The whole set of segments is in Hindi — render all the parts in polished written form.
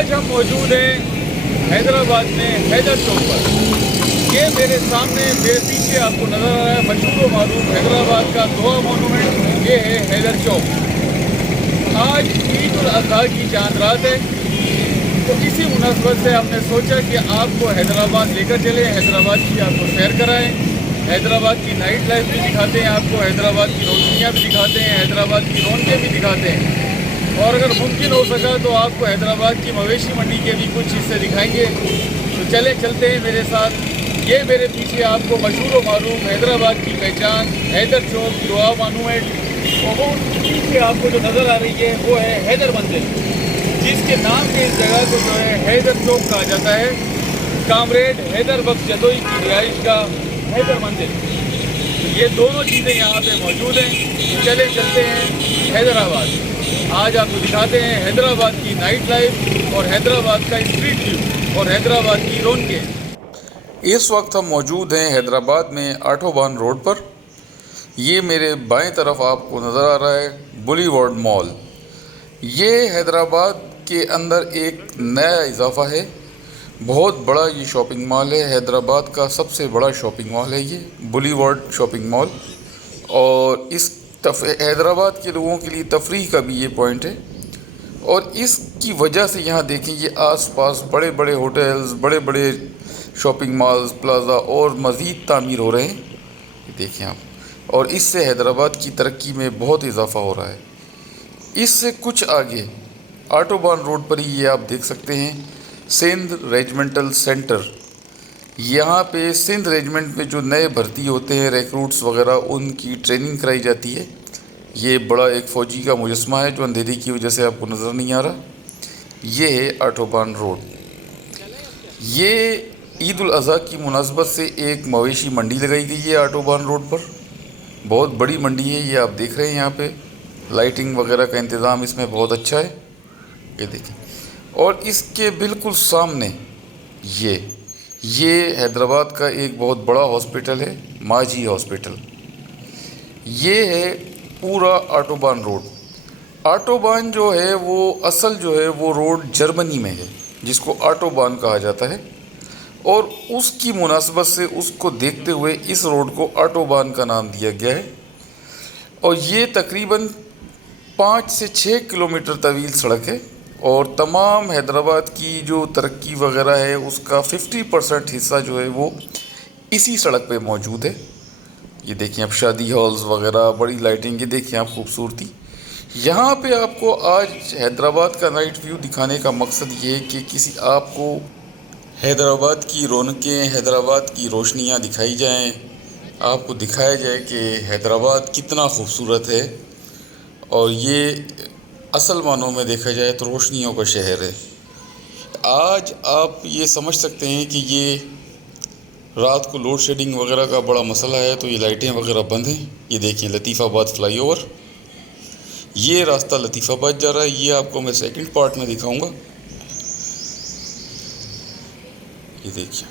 आज हम मौजूद हैं हैदराबाद में हैदर चौक पर। ये मेरे सामने मेरे पीछे आपको नज़र आ रहा है मशहूर व मारूफ हैदराबाद का दोहा मोनूमेंट। ये है हैदर चौक। आज ईद उल अज़हा की चांद रात है, तो इसी मुनासबत से हमने सोचा कि आपको हैदराबाद लेकर चलें, हैदराबाद की आपको सैर कराएं, हैदराबाद की नाइट लाइफ भी दिखाते हैं आपको, हैदराबाद की रोशनियाँ भी दिखाते हैं, हैदराबाद की रौनकें भी दिखाते हैं, और अगर मुमकिन हो सका तो आपको हैदराबाद की मवेशी मंडी के भी कुछ हिस्से दिखाएंगे। तो चलते हैं मेरे साथ। ये मेरे पीछे आपको मशहूर व मारूफ हैदराबाद की पहचान हैदर चौक दोहा मोनूमेंट, और वो पीछे आपको जो नज़र आ रही है वो है हैदर मंदिर, जिसके नाम से इस जगह को जो है हैदर चौक कहा जाता है। कामरेड हैदर बख्श जदोई की रिहाइश का हैदर मंदिर, तो ये दोनों चीज़ें यहाँ पे मौजूद हैं। तो चलते हैं हैदराबाद। आज आपको दिखाते हैं हैदराबाद की नाइट लाइफ और हैदराबाद का स्ट्रीट व्यू और हैदराबाद की रौनकें। इस वक्त हम मौजूद हैं हैदराबाद में आठोबान रोड पर। ये मेरे बाएं तरफ आपको नज़र आ रहा है बुलीवर्ड मॉल। ये हैदराबाद के अंदर एक नया इजाफा है। बहुत बड़ा ये शॉपिंग मॉल है, हैदराबाद का सबसे बड़ा शॉपिंग मॉल है ये बुलीवर्ड शॉपिंग मॉल। और इस हैदराबाद के लोगों के लिए तफरीह का भी ये पॉइंट है, और इसकी वजह से यहाँ देखें ये आसपास बड़े बड़े होटल्स, बड़े बड़े शॉपिंग मॉल्स, प्लाज़ा और मज़ीद तामीर हो रहे हैं, ये देखें आप। और इससे हैदराबाद की तरक्की में बहुत इजाफ़ा हो रहा है। इससे कुछ आगे आटोबान रोड पर ही ये आप देख सकते हैं सिंध रेजिमेंटल सेंटर। यहाँ पे सिंध रेजिमेंट में जो नए भर्ती होते हैं रिक्रूट्स वगैरह, उनकी ट्रेनिंग कराई जाती है। ये बड़ा एक फ़ौजी का मुजस्मा है जो अंधेरे की वजह से आपको नज़र नहीं आ रहा। ये है आटोबान रोड। ये ईद उल अज़हा की मुनासबत से एक मवेशी मंडी लगाई गई है आटोबान रोड पर। बहुत बड़ी मंडी है, ये आप देख रहे हैं। यहाँ पे लाइटिंग वगैरह का इंतज़ाम इसमें बहुत अच्छा है, ये देखें। और इसके बिल्कुल सामने ये हैदराबाद का एक बहुत बड़ा हॉस्पिटल है, माजी हॉस्पिटल। ये है पूरा आटोबान रोड। आटोबान जो है वो असल जो है वो रोड जर्मनी में है, जिसको आटोबान कहा जाता है, और उसकी मुनासबत से उसको देखते हुए इस रोड को आटोबान का नाम दिया गया है। और ये तकरीबन 5 से 6 किलोमीटर तवील सड़क है, और तमाम हैदराबाद की जो तरक्की वगैरह है उसका 50% हिस्सा जो है वो इसी सड़क पे मौजूद है। ये देखिए आप शादी हॉल्स वगैरह, बड़ी लाइटिंग, ये देखिए आप खूबसूरती। यहाँ पे आपको आज हैदराबाद का नाइट व्यू दिखाने का मकसद ये है कि किसी आपको हैदराबाद की रौनकें, हैदराबाद की रोशनियाँ दिखाई जाएँ, आपको दिखाया जाए कि हैदराबाद कितना खूबसूरत है। और ये असल मानों में देखा जाए तो रोशनियों का शहर है। आज आप ये समझ सकते हैं कि ये रात को लोड शेडिंग वगैरह का बड़ा मसला है, तो ये लाइटें वगैरह बंद हैं। ये देखिए लतीफ़ाबाद फ्लाईओवर, ये रास्ता लतीफ़ाबाद जा रहा है। ये आपको मैं सेकंड पार्ट में दिखाऊंगा। ये देखिए,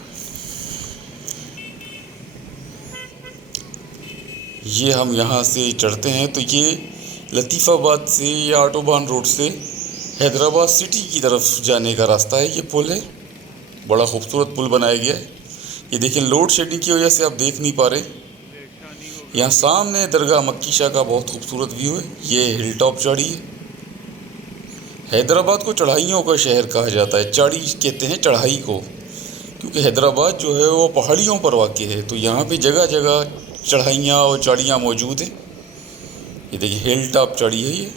ये हम यहाँ से चढ़ते हैं तो ये लतीफ़ाबाद से या आटोबान रोड से हैदराबाद सिटी की तरफ जाने का रास्ता है। ये पुल है, बड़ा खूबसूरत पुल बनाया गया है। ये देखिए लोड शेडिंग की वजह से आप देख नहीं पा रहे। यहाँ सामने दरगाह मक्की शाह का बहुत खूबसूरत व्यू है। ये हिल टॉप चढ़ी है। हैदराबाद को चढ़ाइयों का शहर कहा जाता है, चढ़ी कहते हैं चढ़ाई को, क्योंकि हैदराबाद जो है वो पहाड़ियों पर वाक़ है, तो यहाँ पे जगह जगह चढ़ाइयाँ और चढ़ियाँ मौजूद हैं। ये देखिए हिल टॉप चढ़ी है ये।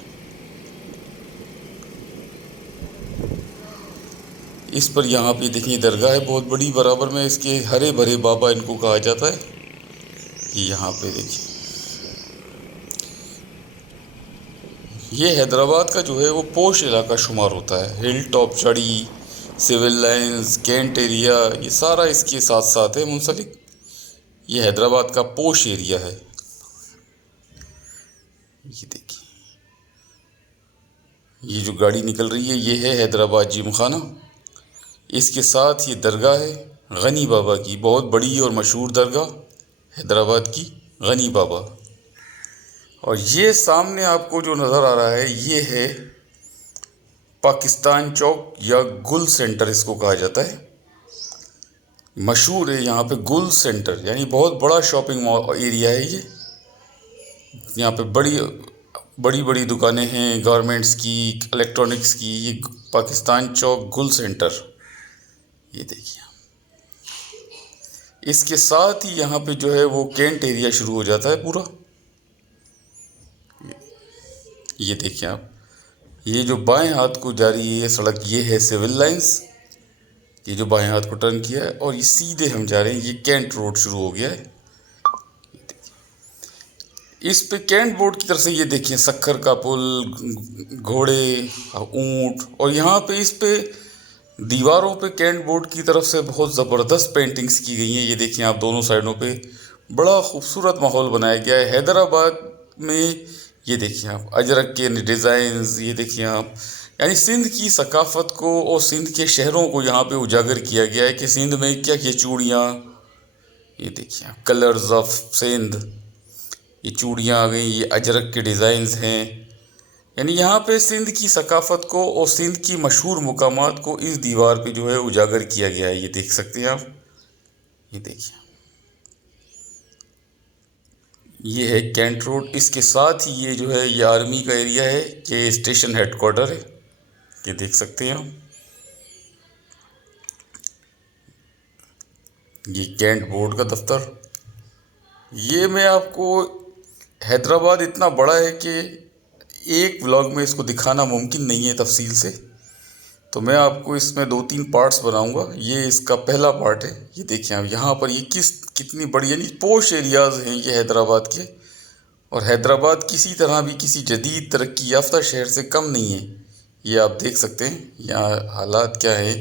इस पर यहाँ पे देखिए दरगाह है बहुत बड़ी, बराबर में इसके हरे भरे बाबा इनको कहा जाता है। ये यहाँ पे देखिए, ये हैदराबाद का जो है वो पोश इलाका शुमार होता है। हिल टॉप चढ़ी, सिविल लाइंस, कैंट एरिया, ये सारा इसके साथ साथ है मुंसलिक। ये हैदराबाद का पोश एरिया है। ये देखिए, ये जो गाड़ी निकल रही है ये है हैदराबाद जिमखाना। इसके साथ ये दरगाह है गनी बाबा की, बहुत बड़ी और मशहूर दरगाह हैदराबाद की गनी बाबा। और ये सामने आपको जो नज़र आ रहा है ये है पाकिस्तान चौक या गुल सेंटर इसको कहा जाता है। मशहूर है यहाँ पे गुल सेंटर, यानी बहुत बड़ा शॉपिंग मॉल एरिया है ये। यहाँ पे बड़ी बड़ी बड़ी दुकानें हैं, गारमेंट्स की, इलेक्ट्रॉनिक्स की। ये पाकिस्तान चौक गुल सेंटर, ये देखिए। इसके साथ ही यहाँ पे जो है वो कैंट एरिया शुरू हो जाता है पूरा। ये देखिए आप, ये जो बाएं हाथ को जा रही है ये सड़क, ये है सिविल लाइंस। ये जो बाएं हाथ को टर्न किया है और ये सीधे हम जा रहे हैं, ये कैंट रोड शुरू हो गया है। इस पे कैंट बोर्ड की तरफ से ये देखिए सक्खर का पुल, घोड़े, ऊंट, और यहाँ पे इस पे दीवारों पे कैंट बोर्ड की तरफ से बहुत ज़बरदस्त पेंटिंग्स की गई हैं। ये देखिए आप, दोनों साइडों पे बड़ा खूबसूरत माहौल बनाया गया है। हैदराबाद में ये देखिए आप अजरक के डिज़ाइंस, ये देखिए आप, यानी सिंध की सकाफ़त को और सिंध के शहरों को यहाँ पे उजागर किया गया है कि सिंध में क्या क्या चूड़ियाँ, ये देखिए आप, कलर्स ऑफ सिंध, ये चूड़ियाँ आ गई, ये अजरक के डिज़ाइंस हैं। यानी यहाँ पे सिंध की सकाफ़त को और सिंध की मशहूर मुकामात को इस दीवार पे जो है उजागर किया गया है। ये देख सकते हैं आप, ये देखिए, ये है कैंट रोड। इसके साथ ही ये जो है ये आर्मी का एरिया है, ये स्टेशन हेडक्वार्टर है, ये देख सकते हैं आप। ये कैंट बोर्ड का दफ्तर। ये मैं आपको, हैदराबाद इतना बड़ा है कि एक व्लॉग में इसको दिखाना मुमकिन नहीं है तफसील से, तो मैं आपको इसमें 2-3 पार्ट्स बनाऊंगा। ये इसका पहला पार्ट है। ये देखिए आप, यहाँ पर ये कितनी बड़ी, यानी पोश एरियाज़ हैं ये हैदराबाद के। और हैदराबाद किसी तरह भी किसी जदीद तरक्की याफ्ता शहर से कम नहीं है। ये आप देख सकते हैं यहाँ हालात क्या है,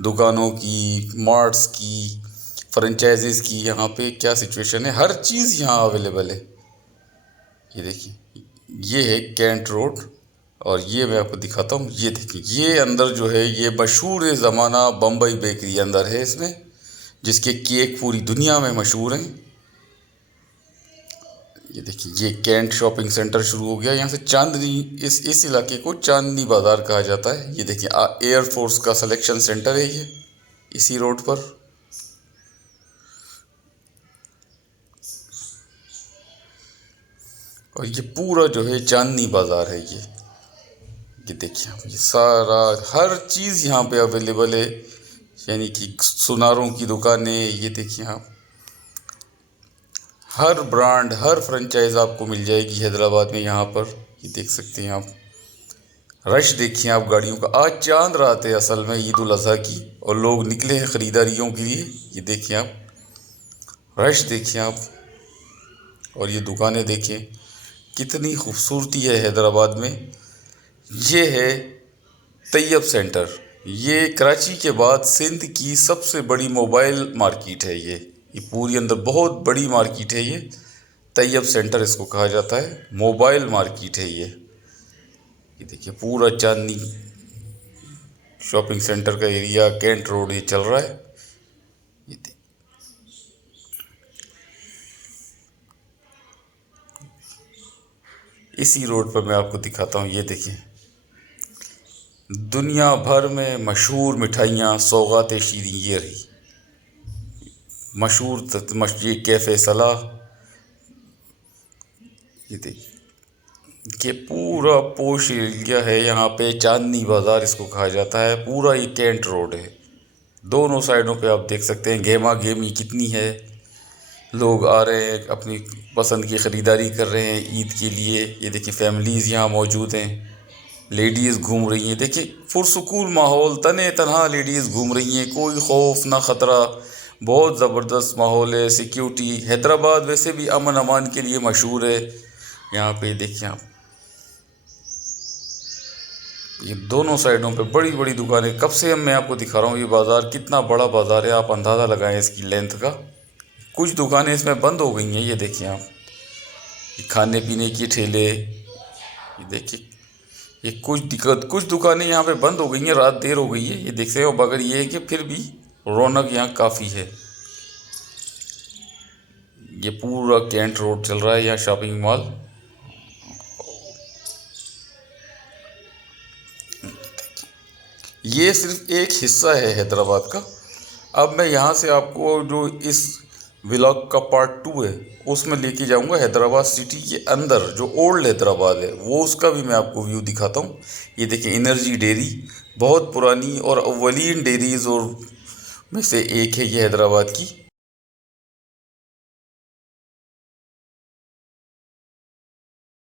दुकानों की, मार्ट्स की, फ्रेंचाइजीज़ की, यहाँ पे क्या सिचुएशन है, हर चीज़ यहाँ अवेलेबल है। ये देखिए, ये है कैंट रोड, और ये मैं आपको दिखाता हूँ। ये देखिए, ये अंदर जो है ये मशहूर ज़माना बम्बई बेकरी अंदर है इसमें, जिसके केक पूरी दुनिया में मशहूर हैं। ये देखिए, ये कैंट शॉपिंग सेंटर शुरू हो गया। यहाँ से चांदनी, इस इलाके को चांदनी बाज़ार कहा जाता है। ये देखिए, एयरफोर्स का सिलेक्शन सेंटर है ये, इसी रोड पर। और ये पूरा जो है चांदनी बाज़ार है ये देखिए आप, ये सारा हर चीज़ यहाँ पे अवेलेबल है, यानी कि सुनारों की दुकानें, ये देखिए आप, हर ब्रांड, हर फ्रेंचाइज आपको मिल जाएगी हैदराबाद में यहाँ पर। ये देख सकते हैं आप, रश देखिए आप गाड़ियों का। आज चांद रात है असल में ईद उल अज़हा की, और लोग निकले हैं ख़रीदारियों के लिए। ये देखिए आप, रश देखिए आप, और ये दुकानें देखें, कितनी खूबसूरती है हैदराबाद में। ये है तैयब सेंटर। ये कराची के बाद सिंध की सबसे बड़ी मोबाइल मार्केट है। ये पूरी अंदर बहुत बड़ी मार्केट है। ये तैयब सेंटर इसको कहा जाता है, मोबाइल मार्केट है ये देखिए, पूरा चांदनी शॉपिंग सेंटर का एरिया, कैंट रोड ये चल रहा है। ये देखिए, इसी रोड पर मैं आपको दिखाता हूँ। ये देखिए, दुनिया भर में मशहूर मिठाइयाँ, सौगात शीरी, ये रही मशहूर मस्जिद कैफ़े सलाह। ये देखिए, कि पूरा पोश एरिया है यहाँ पे, चांदनी बाज़ार इसको कहा जाता है। पूरा ये कैंट रोड है, दोनों साइडों पे आप देख सकते हैं गेमा गेमी कितनी है। लोग आ रहे हैं, अपनी पसंद की ख़रीदारी कर रहे हैं ईद के लिए। ये देखिए, फैमिलीज़ यहाँ मौजूद हैं, लेडीज़ घूम रही हैं। देखिए, पुरसुकून माहौल, तने तनहा लेडीज़ घूम रही हैं, कोई खौफ ना ख़तरा, बहुत ज़बरदस्त माहौल है। सिक्योरिटी, हैदराबाद वैसे भी अमन अमान के लिए मशहूर है। यहाँ पे देखिए आप, ये दोनों साइडों पे बड़ी बड़ी दुकानें। कब से मैं आपको दिखा रहा हूँ ये बाज़ार, कितना बड़ा बाज़ार है, आप अंदाज़ा लगाएं इसकी लेंथ का। कुछ दुकानें इसमें बंद हो गई हैं। ये देखिए आप, खाने पीने की ठेले, ये देखिए, ये कुछ दुकानें यहाँ पे बंद हो गई हैं, रात देर हो गई है, ये देखते हो। मगर ये है कि फिर भी रौनक यहाँ काफ़ी है। ये पूरा कैंट रोड चल रहा है यहाँ, शॉपिंग मॉल। ये सिर्फ एक हिस्सा है हैदराबाद का। अब मैं यहाँ से आपको जो इस व्लॉग का पार्ट 2 है उसमें लेके जाऊँगा हैदराबाद सिटी के अंदर, जो ओल्ड हैदराबाद है वो उसका भी मैं आपको व्यू दिखाता हूँ। ये देखिए एनर्जी डेयरी, बहुत पुरानी और अव्वलीन डेयरीज और में से एक है ये हैदराबाद की।